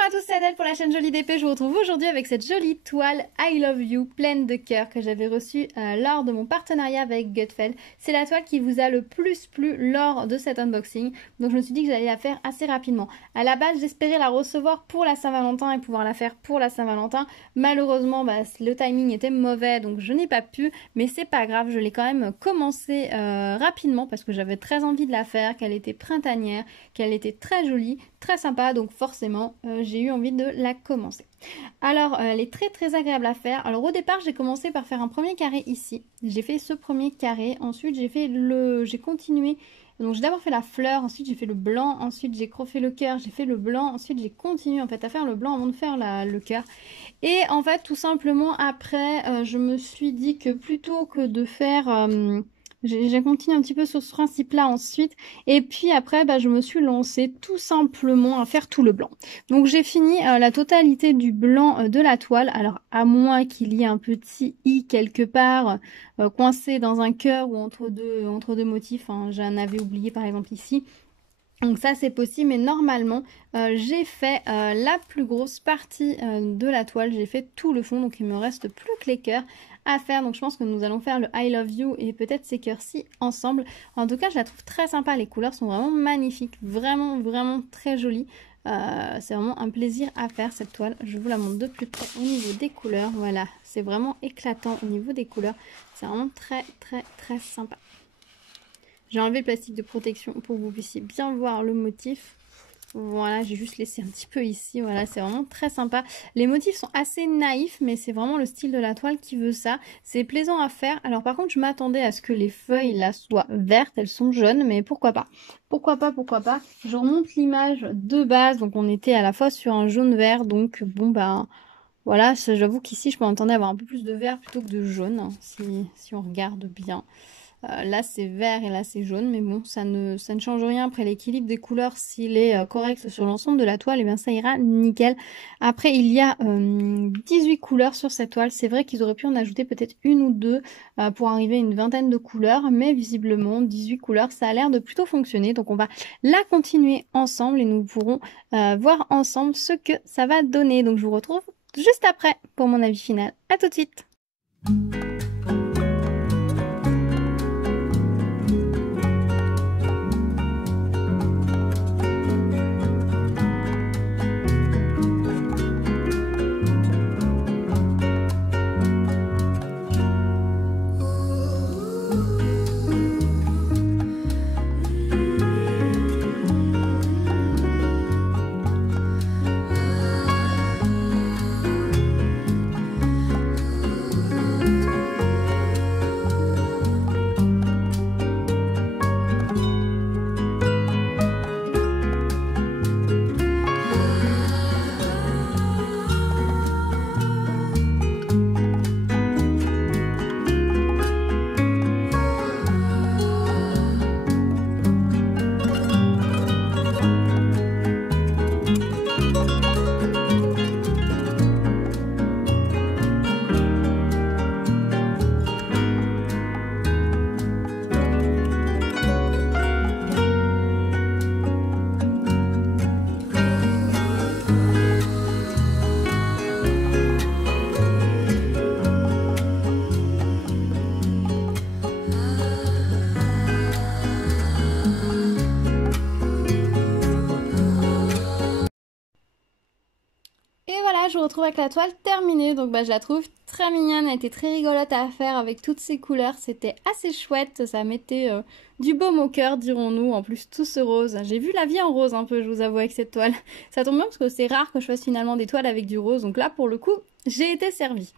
Bonjour à tous, c'est Adèle pour la chaîne Jolie d'Épée. Je vous retrouve aujourd'hui avec cette jolie toile I Love You pleine de cœur que j'avais reçue lors de mon partenariat avec Gutfeld. C'est la toile qui vous a le plus plu lors de cet unboxing, donc je me suis dit que j'allais la faire assez rapidement. À la base, j'espérais la recevoir pour la Saint-Valentin et pouvoir la faire pour la Saint-Valentin. Malheureusement, le timing était mauvais, donc je n'ai pas pu, mais c'est pas grave, je l'ai quand même commencé rapidement parce que j'avais très envie de la faire, qu'elle était printanière, qu'elle était très jolie, très sympa, donc forcément j'ai eu envie de la commencer. Alors elle est très agréable à faire. Alors au départ j'ai commencé par faire un premier carré ici, j'ai fait ce premier carré, ensuite j'ai continué, donc j'ai d'abord fait la fleur, ensuite j'ai fait le blanc, ensuite j'ai refait le cœur, j'ai fait le blanc, ensuite j'ai continué en fait à faire le blanc avant de faire le cœur. Et en fait tout simplement après je me suis dit que plutôt que de faire j'ai continué un petit peu sur ce principe-là ensuite. Et puis après, je me suis lancée tout simplement à faire tout le blanc. Donc j'ai fini la totalité du blanc de la toile. Alors à moins qu'il y ait un petit i quelque part coincé dans un cœur ou entre deux motifs. Hein. J'en avais oublié par exemple ici. Donc ça c'est possible, mais normalement j'ai fait la plus grosse partie de la toile, j'ai fait tout le fond, donc il me reste plus que les cœurs à faire. Donc je pense que nous allons faire le I Love You et peut-être ces cœurs-ci ensemble. En tout cas je la trouve très sympa, les couleurs sont vraiment magnifiques, vraiment très jolies. C'est vraiment un plaisir à faire cette toile. Je vous la montre de plus près au niveau des couleurs. Voilà, c'est vraiment éclatant au niveau des couleurs, c'est vraiment très sympa. J'ai enlevé le plastique de protection pour que vous puissiez bien voir le motif. Voilà, j'ai juste laissé un petit peu ici. Voilà, c'est vraiment très sympa. Les motifs sont assez naïfs, mais c'est vraiment le style de la toile qui veut ça. C'est plaisant à faire. Alors par contre, je m'attendais à ce que les feuilles là soient vertes. Elles sont jaunes, mais pourquoi pas. Pourquoi pas. Je remonte l'image de base. Donc on était à la fois sur un jaune-vert. Donc bon, voilà, j'avoue qu'ici, je m'attendais à avoir un peu plus de vert plutôt que de jaune, hein, si on regarde bien. Là c'est vert et là c'est jaune, mais bon ça ne change rien. Après l'équilibre des couleurs, s'il est correct sur l'ensemble de la toile, et bien ça ira nickel. Après il y a 18 couleurs sur cette toile. C'est vrai qu'ils auraient pu en ajouter peut-être une ou deux pour arriver à une vingtaine de couleurs, mais visiblement 18 couleurs ça a l'air de plutôt fonctionner. Donc on va la continuer ensemble et nous pourrons voir ensemble ce que ça va donner. Donc je vous retrouve juste après pour mon avis final. À tout de suite. Et voilà, je vous retrouve avec la toile terminée. Donc je la trouve très mignonne, elle était très rigolote à faire avec toutes ces couleurs. C'était assez chouette, ça mettait du baume au cœur, dirons-nous. En plus, tout ce rose. J'ai vu la vie en rose un peu, je vous avoue, avec cette toile. Ça tombe bien parce que c'est rare que je fasse finalement des toiles avec du rose. Donc là, pour le coup, j'ai été servie.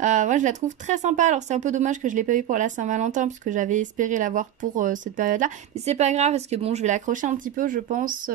Moi, je la trouve très sympa. Alors, c'est un peu dommage que je l'ai pas eu pour la Saint-Valentin puisque j'avais espéré l'avoir pour cette période-là. Mais c'est pas grave parce que bon, je vais l'accrocher un petit peu, je pense,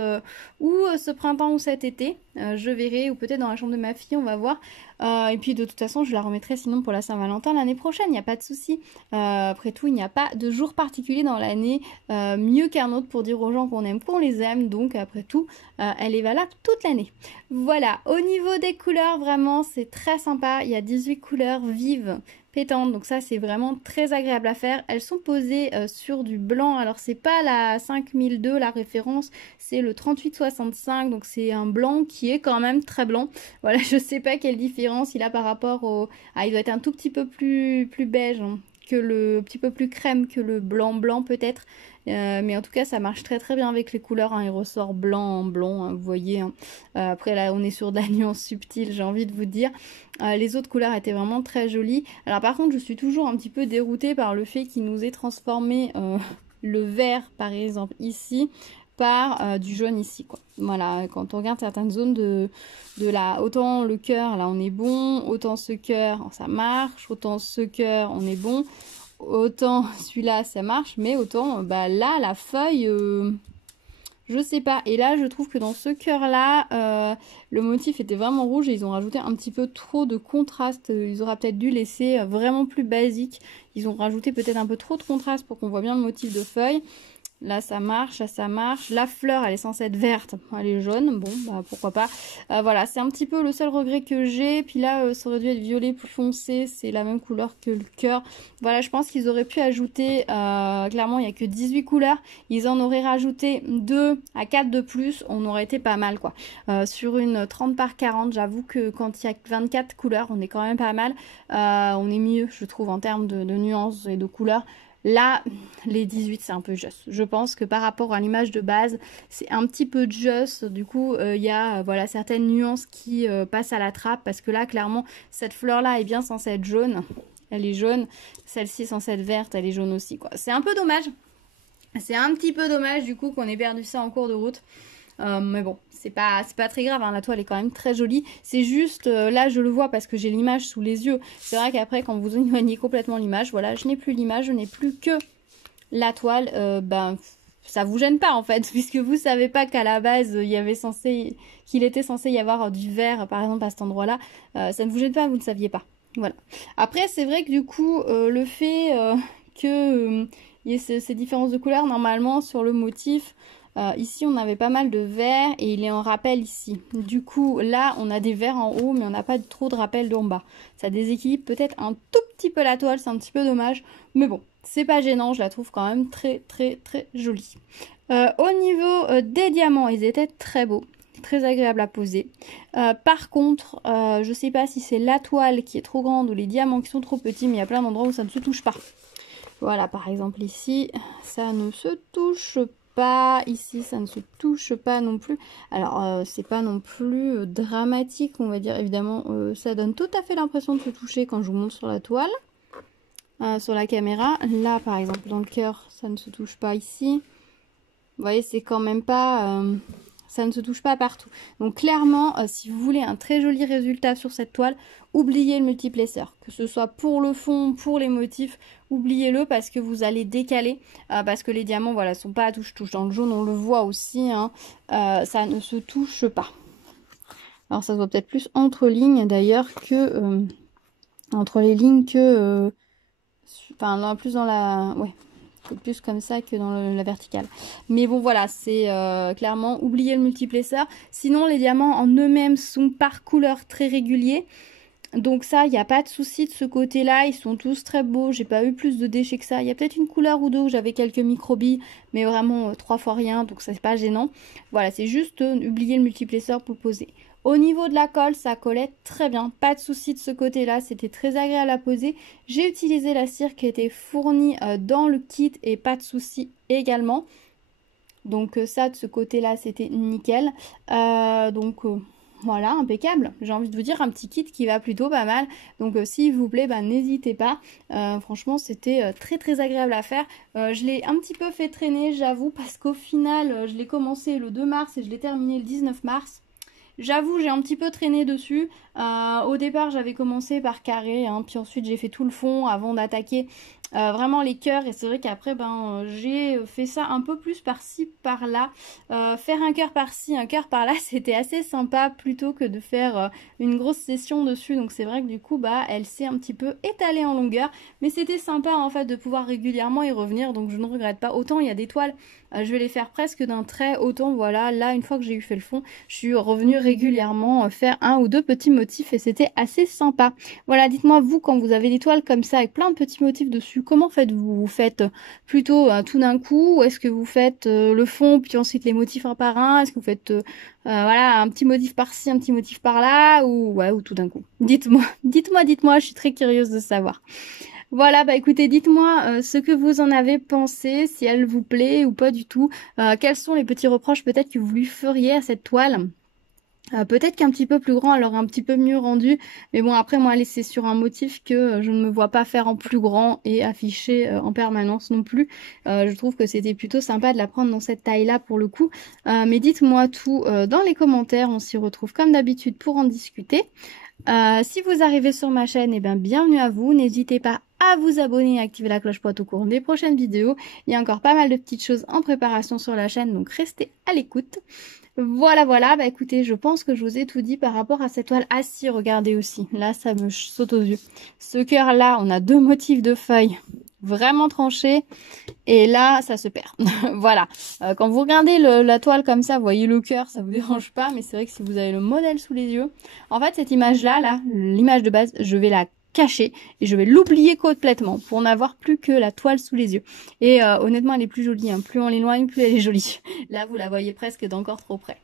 ou ce printemps ou cet été. Je verrai, ou peut-être dans la chambre de ma fille, on va voir. Et puis, de toute façon, je la remettrai sinon pour la Saint-Valentin l'année prochaine. Il n'y a pas de souci. Après tout, il n'y a pas de jour particulier dans l'année mieux qu'un autre pour dire aux gens qu'on aime, qu'on les aime. Donc, après tout, elle est valable toute l'année. Voilà. Au niveau des couleurs, vraiment, c'est très sympa. Il y a 18 couleurs vives, pétantes, donc ça c'est vraiment très agréable à faire. Elles sont posées sur du blanc, alors c'est pas la 5002 la référence, c'est le 3865, donc c'est un blanc qui est quand même très blanc. Voilà, je sais pas quelle différence il a par rapport au... Ah, il doit être un tout petit peu plus beige, hein, que le... un petit peu plus crème que le blanc peut-être. Mais en tout cas ça marche très très bien avec les couleurs, hein. Il ressort blanc en blanc, hein, vous voyez, hein. Après là on est sur de la nuance subtile, j'ai envie de vous dire. Les autres couleurs étaient vraiment très jolies. Alors par contre je suis toujours un petit peu déroutée par le fait qu'il nous ait transformé le vert par exemple ici par du jaune ici, quoi. Voilà, quand on regarde certaines zones de la... Autant le cœur là on est bon, autant ce cœur ça marche, autant ce cœur on est bon, autant celui-là ça marche, mais autant bah là la feuille je sais pas. Et là je trouve que dans ce cœur là le motif était vraiment rouge et ils ont rajouté un petit peu trop de contraste. Ils auraient peut-être dû laisser vraiment plus basique. Ils ont rajouté peut-être un peu trop de contraste pour qu'on voit bien le motif de feuille. Là ça marche, là ça marche. La fleur elle est censée être verte, elle est jaune, bon bah pourquoi pas. Voilà, c'est un petit peu le seul regret que j'ai. Puis là ça aurait dû être violet plus foncé, c'est la même couleur que le cœur. Voilà, je pense qu'ils auraient pu ajouter, clairement il n'y a que 18 couleurs, ils en auraient rajouté 2 à 4 de plus, on aurait été pas mal quoi. Sur une 30 par 40, j'avoue que quand il y a 24 couleurs, on est quand même pas mal. On est mieux je trouve en termes de nuances et de couleurs. Là, les 18, c'est un peu juste. Je pense que par rapport à l'image de base, c'est un petit peu juste. Du coup, il y a voilà, certaines nuances qui passent à la trappe. Parce que là, clairement, cette fleur-là est bien censée être jaune. Elle est jaune. Celle-ci est censée être verte. Elle est jaune aussi, quoi. C'est un peu dommage. C'est un petit peu dommage, du coup, qu'on ait perdu ça en cours de route. Mais bon, c'est pas très grave, hein. La toile est quand même très jolie. C'est juste, là je le vois parce que j'ai l'image sous les yeux. C'est vrai qu'après quand vous éloignez complètement l'image, voilà, je n'ai plus l'image, je n'ai plus que la toile. Ben, ça vous gêne pas en fait, puisque vous savez pas qu'à la base qu'il était censé y avoir du vert par exemple à cet endroit là. Ça ne vous gêne pas, vous ne saviez pas. Voilà. Après c'est vrai que du coup le fait que il y ait ces différences de couleurs normalement sur le motif. Ici on avait pas mal de vert et il est en rappel ici. Du coup là on a des verts en haut mais on n'a pas trop de rappel en bas. Ça déséquilibre peut-être un tout petit peu la toile, c'est un petit peu dommage. Mais bon, c'est pas gênant, je la trouve quand même très jolie. Au niveau des diamants, ils étaient très beaux. Très agréable à poser. Par contre, je sais pas si c'est la toile qui est trop grande ou les diamants qui sont trop petits, mais il y a plein d'endroits où ça ne se touche pas. Voilà, par exemple ici, ça ne se touche pas. Ici, ça ne se touche pas non plus. Alors, c'est pas non plus dramatique, on va dire. Évidemment, ça donne tout à fait l'impression de se toucher quand je vous montre sur la toile, sur la caméra. Là, par exemple, dans le cœur, ça ne se touche pas ici. Vous voyez, c'est quand même pas... ça ne se touche pas partout. Donc clairement, si vous voulez un très joli résultat sur cette toile, oubliez le multiplesseur. Que ce soit pour le fond, pour les motifs, oubliez-le parce que vous allez décaler. Parce que les diamants, voilà, sont pas à touche-touche. Dans le jaune, on le voit aussi, hein, ça ne se touche pas. Alors ça se voit peut-être plus entre lignes d'ailleurs que... entre les lignes que... enfin, plus dans la... ouais. C'est plus comme ça que dans la verticale. Mais bon voilà, c'est clairement oublier le multiplesseur. Sinon les diamants en eux-mêmes sont par couleur très réguliers. Donc ça, il n'y a pas de souci de ce côté-là. Ils sont tous très beaux. J'ai pas eu plus de déchets que ça. Il y a peut-être une couleur ou deux où j'avais quelques microbilles. Mais vraiment 3 fois rien. Donc ça c'est pas gênant. Voilà, c'est juste oublier le multiplesseur pour le poser. Au niveau de la colle, ça collait très bien. Pas de souci de ce côté-là. C'était très agréable à poser. J'ai utilisé la cire qui était fournie dans le kit et pas de souci également. Donc ça, de ce côté-là, c'était nickel. Voilà, impeccable. J'ai envie de vous dire un petit kit qui va plutôt pas mal. Donc s'il vous plaît, n'hésitez pas. Franchement, c'était très agréable à faire. Je l'ai un petit peu fait traîner, j'avoue, parce qu'au final, je l'ai commencé le 2 mars et je l'ai terminé le 19 mars. J'avoue, j'ai un petit peu traîné dessus. Au départ, j'avais commencé par carré, hein, puis ensuite j'ai fait tout le fond avant d'attaquer vraiment les cœurs. Et c'est vrai qu'après, j'ai fait ça un peu plus par-ci, par-là. Faire un cœur par-ci, un cœur par-là, c'était assez sympa plutôt que de faire une grosse session dessus. Donc c'est vrai que du coup, elle s'est un petit peu étalée en longueur. Mais c'était sympa en fait de pouvoir régulièrement y revenir. Donc je ne regrette pas. Autant il y a des toiles, je vais les faire presque d'un trait. Autant voilà, là une fois que j'ai eu fait le fond, je suis revenue régulièrement faire un ou deux petits motifs et c'était assez sympa. Voilà, dites-moi vous quand vous avez des toiles comme ça avec plein de petits motifs dessus, comment faites-vous? Vous faites plutôt tout d'un coup ou est-ce que vous faites le fond puis ensuite les motifs un par un? Est-ce que vous faites voilà, un petit motif par-ci, un petit motif par-là ou ouais, ou tout d'un coup? Dites-moi, dites-moi, je suis très curieuse de savoir. Voilà, écoutez, dites-moi ce que vous en avez pensé, si elle vous plaît ou pas du tout. Quels sont les petits reproches peut-être que vous lui feriez à cette toile? Peut-être qu'un petit peu plus grand, elle aurait un petit peu mieux rendu. Mais bon, après, moi, c'est sur un motif que je ne me vois pas faire en plus grand et afficher en permanence non plus. Je trouve que c'était plutôt sympa de la prendre dans cette taille-là pour le coup. Mais dites-moi tout dans les commentaires. On s'y retrouve comme d'habitude pour en discuter. Si vous arrivez sur ma chaîne, bienvenue à vous. N'hésitez pas à vous abonner et activer la cloche pour être au courant des prochaines vidéos. Il y a encore pas mal de petites choses en préparation sur la chaîne, donc restez à l'écoute. Voilà, écoutez, je pense que je vous ai tout dit par rapport à cette toile. Ah si, regardez aussi, là ça me saute aux yeux. Ce cœur là, on a deux motifs de feuilles vraiment tranchés et là ça se perd. Voilà, quand vous regardez la toile comme ça, vous voyez le cœur, ça vous dérange pas, mais c'est vrai que si vous avez le modèle sous les yeux, en fait cette image là, l'image de base, je vais la cacher et je vais l'oublier complètement pour n'avoir plus que la toile sous les yeux. Et honnêtement, elle est plus jolie, hein. Plus on l'éloigne, plus elle est jolie. Là, vous la voyez presque d'encore trop près.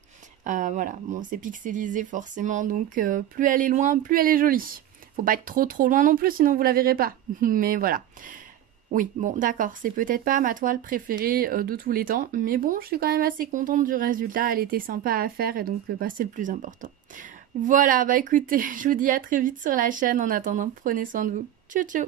Voilà, bon, c'est pixelisé forcément, donc plus elle est loin, plus elle est jolie. Faut pas être trop loin non plus, sinon vous la verrez pas. Mais voilà. Oui, bon, d'accord, c'est peut-être pas ma toile préférée de tous les temps, mais bon, je suis quand même assez contente du résultat. Elle était sympa à faire et donc c'est le plus important. Voilà, écoutez, je vous dis à très vite sur la chaîne. En attendant, prenez soin de vous. Ciao, ciao!